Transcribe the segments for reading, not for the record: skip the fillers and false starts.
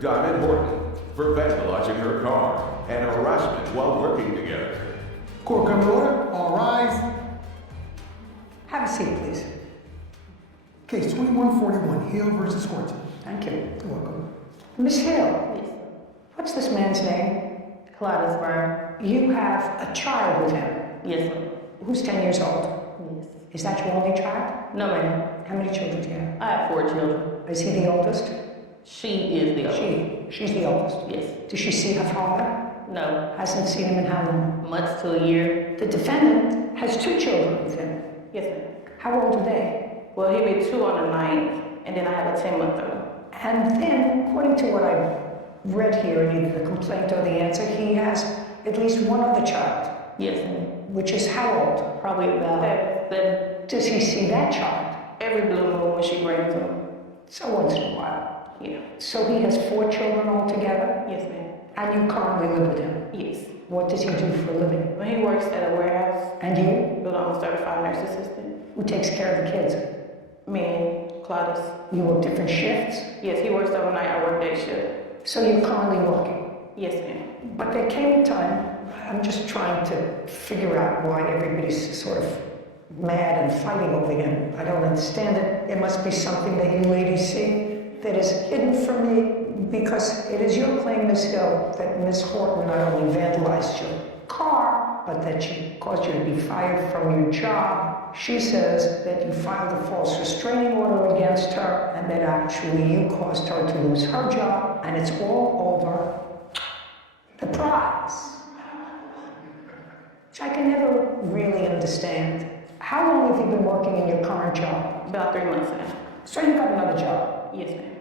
Diamond Horton, for vandalizing her car and harassment while working together. Court come to order. All rise. Have a seat, please. Case 2141, Hill versus Horton. Thank you. You're welcome. Miss Hill, Yes. what's this man's name? Cloudless Burn. You have a child with him Yes, ma'am. who's 10 years old. Yes. Is that your only child? No, ma'am. How many children do you have? I have 4 children. Is he the oldest? She is the oldest. She's the oldest. Yes. Does she see her father? No. Hasn't seen him in how long? Months to a year. The defendant has 2 children with him. Yes, ma'am. How old are they? Well, he'll be 2 on the 9th, and then I have a 10-month-old. And then, according to what I read here in either the complaint or the answer, he has at least one other child, Yes, ma'am. which is how old? Probably about that. Does he see that child? Every blue moon when she brings him. So once in a while. Yeah. So he has 4 children altogether, Yes, ma'am. and you currently live with him. Yes. What does he do for a living? When he works at a warehouse, And you? build on certified nurse assistant. Who takes care of the kids? Me and Claudius. You work different shifts, Yes, he works overnight. I work day shift. so you're currently working. Yes, ma'am. But there came a time, I'm just trying to figure out why everybody's sort of mad and fighting over him. I don't understand it. It must be something that you ladies see that is hidden from me, because it is your claim, Ms. Hill, that Ms. Horton not only vandalized your car, but that she caused you to be fired from your job. She says that you filed a false restraining order against her, and that actually you caused her to lose her job, and it's all over the prize, which I can never really understand. How long have you been working in your current job? About 3 months now. So you got another job. Yes, ma'am.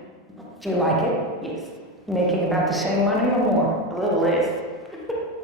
Do you like it? Yes. Making about the same money or more? A little less.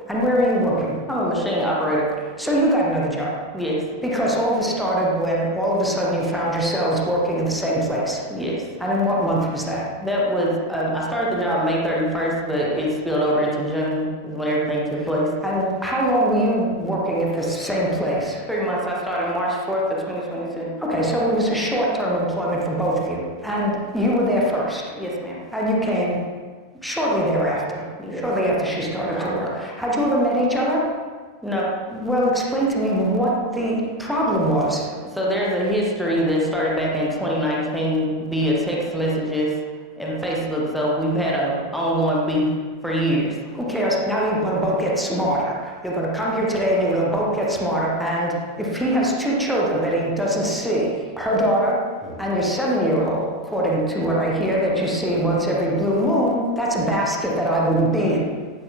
And where are you working? I'm a machine operator. So you got another job. Yes. Because all of this started when all of a sudden you found yourselves working in the same place. Yes. And in what month was that? That was, I started the job May 31st, but it spilled over into June is when everything took place. And how long were you working at this same place? 3 months. I started March 4th of 2022. Okay, so it was a short-term employment for both of you. And you were there first. Yes, ma'am. And you came shortly thereafter, shortly after she started to work. Had you ever met each other? No. Well, explain to me what the problem was. So there's a history that started back in 2019 via text messages and Facebook. So we've had an ongoing beef for years. Who cares? Now you're going to both get smarter. You're going to come here today and you're going to both get smarter. And if he has 2 children that he doesn't see, her daughter and your 7-year-old, according to what I hear that you see once every blue moon, that's a basket that I wouldn't be in.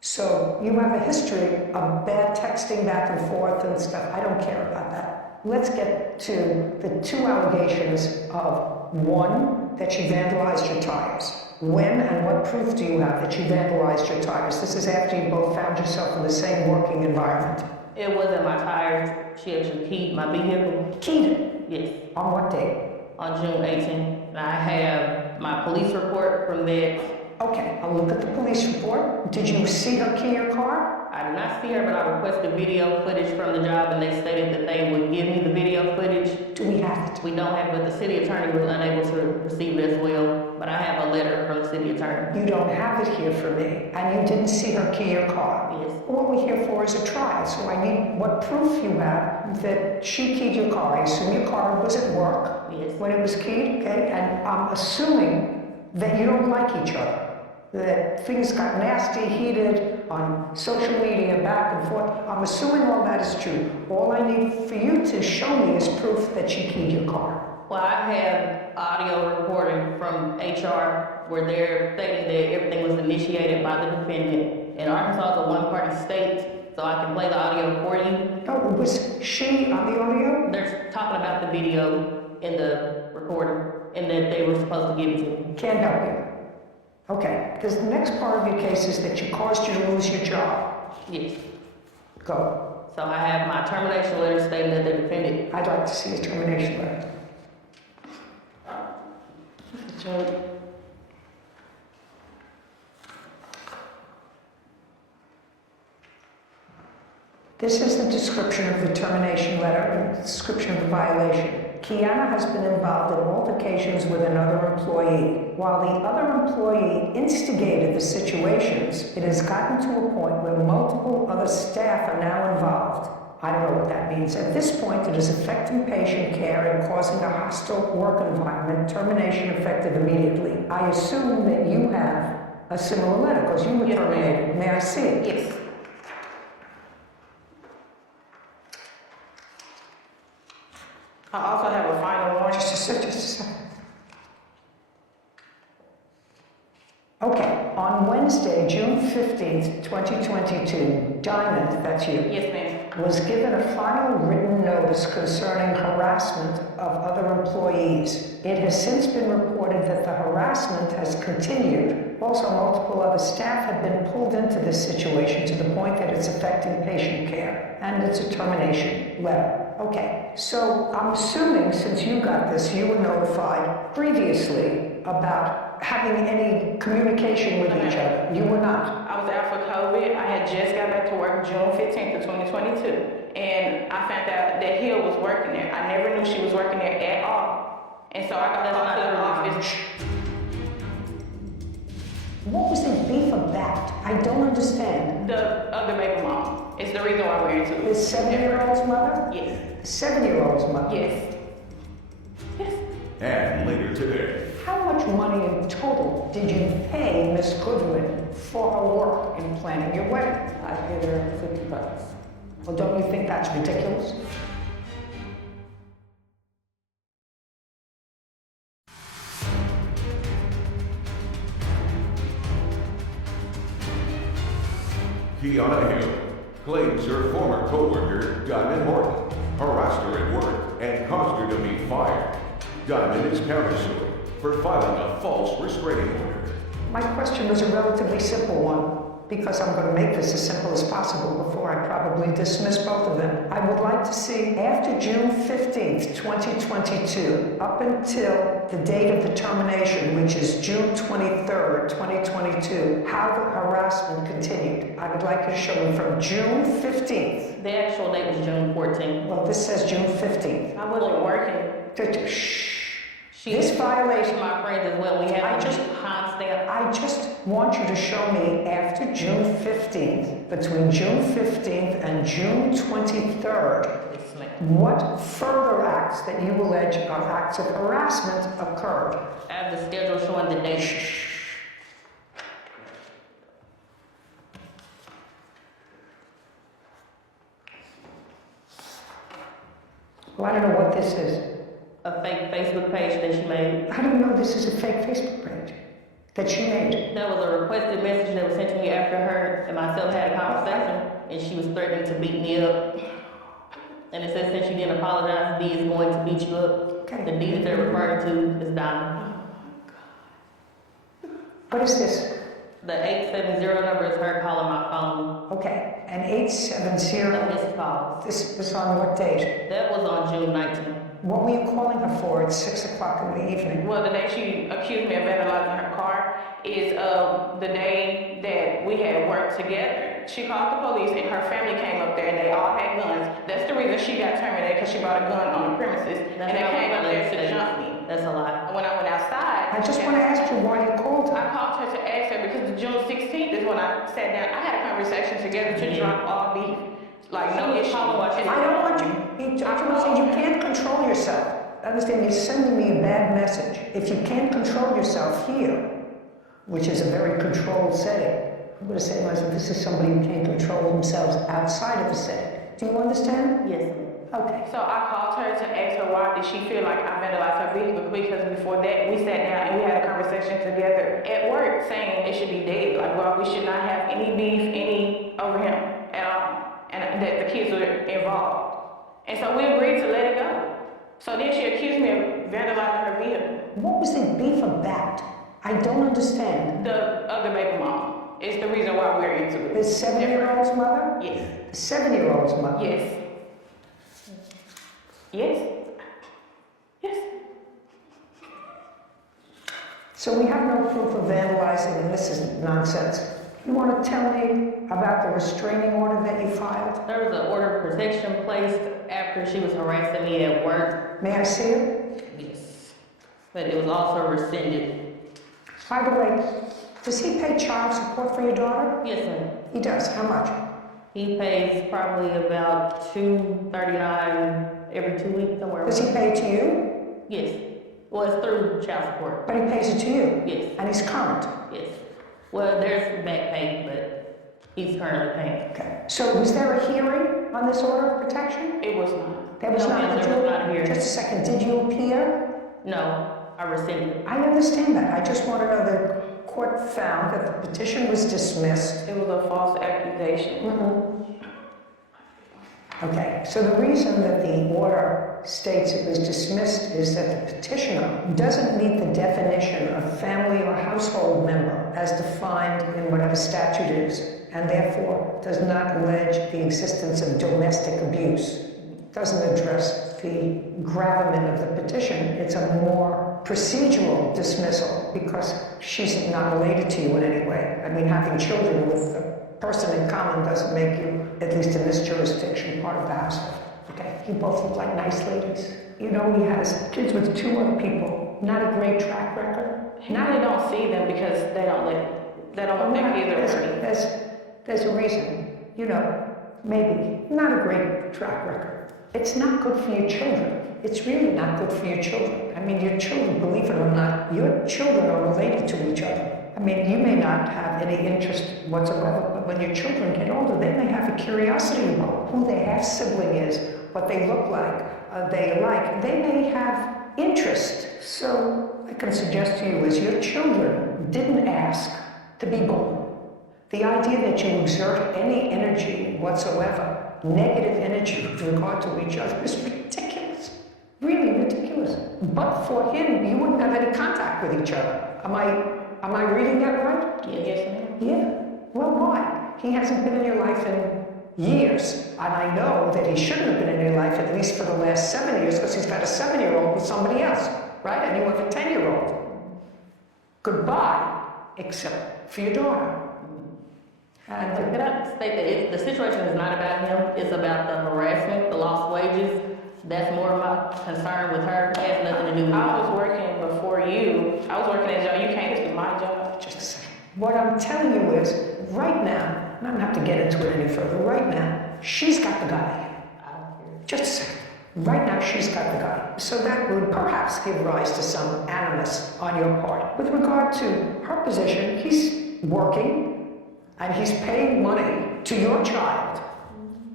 So you have a history of bad texting back and forth and stuff. I don't care about that. Let's get to the 2 allegations of, 1, that she vandalized your tires. When and what proof do you have that she vandalized your tires? This is after you both found yourself in the same working environment. It wasn't my tires. She actually keyed my vehicle. Keyed it? Yes. On what date? On June 18th. And I have my police report from that. Okay, I'll look at the police report. Did you see her key your car? I did not see her, but I requested video footage from the job, and they stated that they would give me the video footage. Do we have it? We don't have it, but the city attorney was unable to receive it as well. But I have a letter from the city attorney. You don't have it here for me, and you didn't see her key your car. Yes. What we're here for is a trial, so I need what proof you have that she keyed your car. I assume your car was at work Yes. when it was keyed, okay? And I'm assuming that you don't like each other, that things got nasty, heated on social media, back and forth. I'm assuming all that is true. All I need for you to show me is proof that she keyed your car. Well, I have audio recording from HR where they're stating that everything was initiated by the defendant. And Arkansas is a one-party state, so I can play the audio for you. No, was she on the audio? They're talking about the video in the recording and that they were supposed to give it to me. Can't help you. Okay, because the next part of your case is that you caused you to lose your job. Yes. Go. So I have my termination letter stating that the defendant. I'd like to see a termination letter. This is the description of the termination letter and the description of the violation. Kiana has been involved in altercations with another employee. while the other employee instigated the situations, it has gotten to a point where multiple other staff are now involved. I don't know what that means. At this point, it is affecting patient care and causing a hostile work environment, termination effective immediately. I assume that you have a similar letter, because you were Yes, ma'am. terminated. May I see it? Yes. I also have a final warning. Just a second. Okay, on Wednesday, June 15th, 2022, Diamond, that's you, Yes, ma'am. was given a final written notice concerning harassment of other employees. It has since been reported that the harassment has continued. Also, multiple other staff have been pulled into this situation to the point that it's affecting patient care, and it's a termination letter. Okay, so I'm assuming since you got this, you were notified previously about having any communication with each other. You were not. I was out for COVID. I had just got back to work June 15th of 2022. And I found out that Hill was working there. I never knew she was working there at all. And so I got called to the office. What was the beef about? I don't understand. The other baby mom. It's the reason why we're into The it. 7-year-old's mother? Yes. 7-year-old's mother? Yes. Yes. And later today, How much money in total did you pay Miss Goodwin for her work in planning your wedding? I paid her $50. Well, don't you think that's ridiculous? Kiana Hill claims her former co-worker, Diamond Horton, harassed her at work and caused her to be fired. Diamond is countersuing for filing a false restraining order. My question was a relatively simple one, because I'm going to make this as simple as possible before I probably dismiss both of them. I would like to see, after June 15th, 2022, up until the date of the termination, which is June 23rd, 2022, how the harassment continued. I would like you to show me from June 15th. The actual date was June 14th. Well, this says June 15th. I wasn't working. Shh. She This violation, my friends as well. We have I to just- be constant. I just want you to show me after June 15th, between June 15th and June 23rd, Yes, ma'am. what further acts that you allege are acts of harassment occurred? I have the schedule showing the date. Well, I don't know what this is. A fake Facebook page that she made. How do you know this is a fake Facebook page that she made? That was a requested message that was sent to me after her and myself had a conversation, and she was threatening to beat me up. And it says since you didn't apologize, D is going to beat you up. Okay. The D that they're referring to is Diamond. What is this? The 870 number is her calling my phone. Okay, and A 870, missed call. this was on what date? That was on June 19th. What were you calling her for at 6 o'clock in the evening? Well, the day she accused me of vandalizing her car is the day that we had worked together. She called the police and her family came up there and they all had guns. That's the reason she got terminated, because she brought a gun on the premises and they not came what up there to says. jump me. That's a lie. When I went outside, I just want to ask you why you called I her. called her to ask her because June 16th is when I sat down. I had a conversation together to drop all beef. Like, no She was issue. calling what she I don't want you, you can't control yourself. Understand, you're sending me a bad message. If you can't control yourself here, which is a very controlled setting, I'm going to say to myself, this is somebody who can't control themselves outside of the setting. Do you understand? Yes. Okay. So I called her to ask her why did she feel like I vandalized her vehicle, because before that we sat down and we had a conversation together at work saying it should be dead. Like, well, we should not have any beef, any over him at all. And that the kids were involved. And so we agreed to let it go. So then she accused me of vandalizing her vehicle. What was the beef about? I don't understand. The other baby mom is the reason why we're into it. The 7-year-old's mother? Yes. The 7-year-old's mother? Yes. Yes. Yes. So we have no proof of vandalizing, and this is nonsense. You want to tell me about the restraining order that you filed? There was an order of protection placed after she was harassing me at work. May I see it? Yes. But it was also rescinded. By the way, does he pay child support for your daughter? Yes, ma'am. He does. How much? He pays probably about $239 every 2 weeks, somewhere. Does he around. pay it to you? Yes. Well, it's through child support. But he pays it to you? Yes. And he's current? Yes. Well, there's back pay, but he's currently paying. Okay. So was there a hearing on this order of protection? It was not. There was No, not. ma'am, Did there you- was not a hearing. Just a second. Did you appear? No, I rescinded it. I understand that. I just want to know the court found that the petition was dismissed. It was a false accusation. Okay, so the reason that the order states it was dismissed is that the petitioner doesn't meet the definition of family or household member as defined in whatever statute is, and therefore does not allege the existence of domestic abuse. Doesn't address the gravamen of the petition. It's a more procedural dismissal because she's not related to you in any way. I mean, having children with a person in common doesn't make you, at least in this jurisdiction, part of the household. Okay, you both look like nice ladies. You know, he has kids with 2 other people. Not a great track record. He really don't see them because they don't want their kids around. There's a reason. You know, maybe not a great track record. It's not good for your children. It's really not good for your children. I mean, your children, believe it or not, your children are related to each other. I mean, you may not have any interest whatsoever, but when your children get older, they may have a curiosity about who their half-sibling is, what they look like, they like. They may have interest. So I can suggest to you is your children didn't ask to be born. The idea that you exert any energy whatsoever, negative energy with regard to each other, is ridiculous. Really ridiculous. But for him, you wouldn't have any contact with each other. Am I reading that right? Yes, ma'am. Yeah. Well, why? He hasn't been in your life in years. And I know that he shouldn't have been in your life at least for the last 7 years because he's got a 7-year-old with somebody else, right? And you have a 10-year-old. Goodbye, except for your daughter. And Could I state that the situation is not about him, it's about the harassment, the lost wages. That's more of my concern with her. It has nothing to do with me. I was working before you. I was working at a job. You can't just do my job. just a second. What I'm telling you is, right now, and I don't have to get into it any further, right now, she's got the guy. I don't care. Just a second. Right now, she's got the guy. So that would perhaps give rise to some animus on your part. With regard to her position, he's working and he's paying money to your child,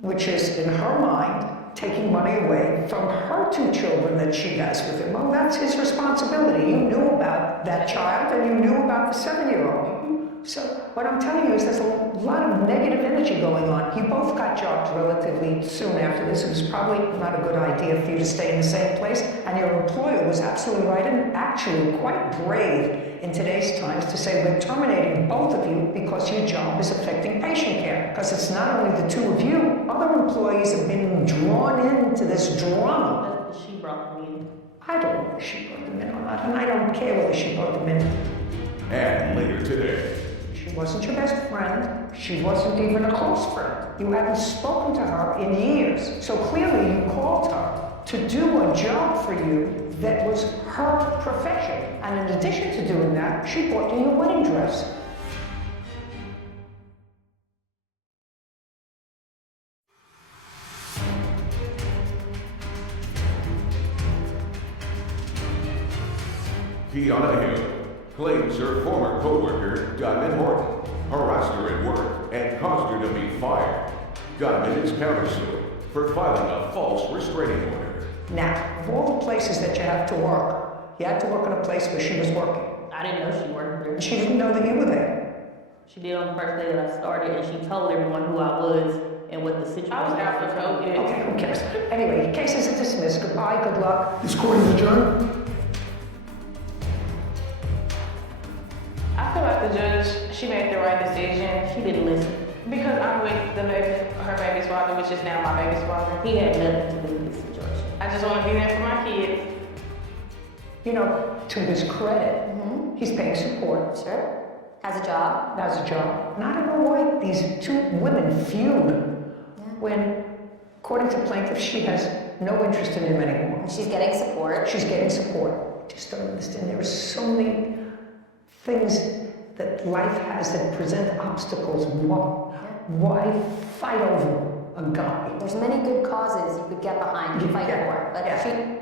which is, in her mind, taking money away from her 2 children that she has with him. Well, that's his responsibility. You knew about that child and you knew about the 7-year-old. So what I'm telling you is there's a lot of negative energy going on. You both got jobs relatively soon after this. It was probably not a good idea for you to stay in the same place. And your employer was absolutely right and actually quite brave in today's times to say we're terminating both of you because your job is affecting patient care. Because it's not only the 2 of you, other employees have been drawn into this drama. That's what she brought me in. I don't know if she brought them in or not, and I don't care whether she brought them in. And later today, She wasn't your best friend. She wasn't even a close friend. You haven't spoken to her in years. So clearly you called her to do a job for you that was her profession. And in addition to doing that, she bought you your wedding dress. Kiana Hill claims her former co-worker, Gunman Horton, harassed her at work and caused her to be fired. Gunman is countersued for filing a false restraining order. Now, of all the places that you have to work, you had to work in a place where she was working. I didn't know she worked there. She didn't know that you were there. She did on the first day that I started, and she told everyone who I was and what the situation I was out for COVID. Okay, who cares? Anyway, cases are dismissed. Goodbye, good luck. This court is adjourned. I feel like the judge, she made the right decision. She didn't listen. Because I'm with her baby's father, which is now my baby's father. He had nothing to do with this situation. I just want to be there for my kids. You know, to his credit, he's paying support. Sure. Has a job. Has a job. And I don't know why these 2 women feud when, according to plaintiff, she has no interest in him anymore. She's getting support. She's getting support. I just don't understand. There are so many things that life has that present obstacles. Why fight over a guy? There's many good causes you could get behind and fight Yeah, for, but yeah. shoot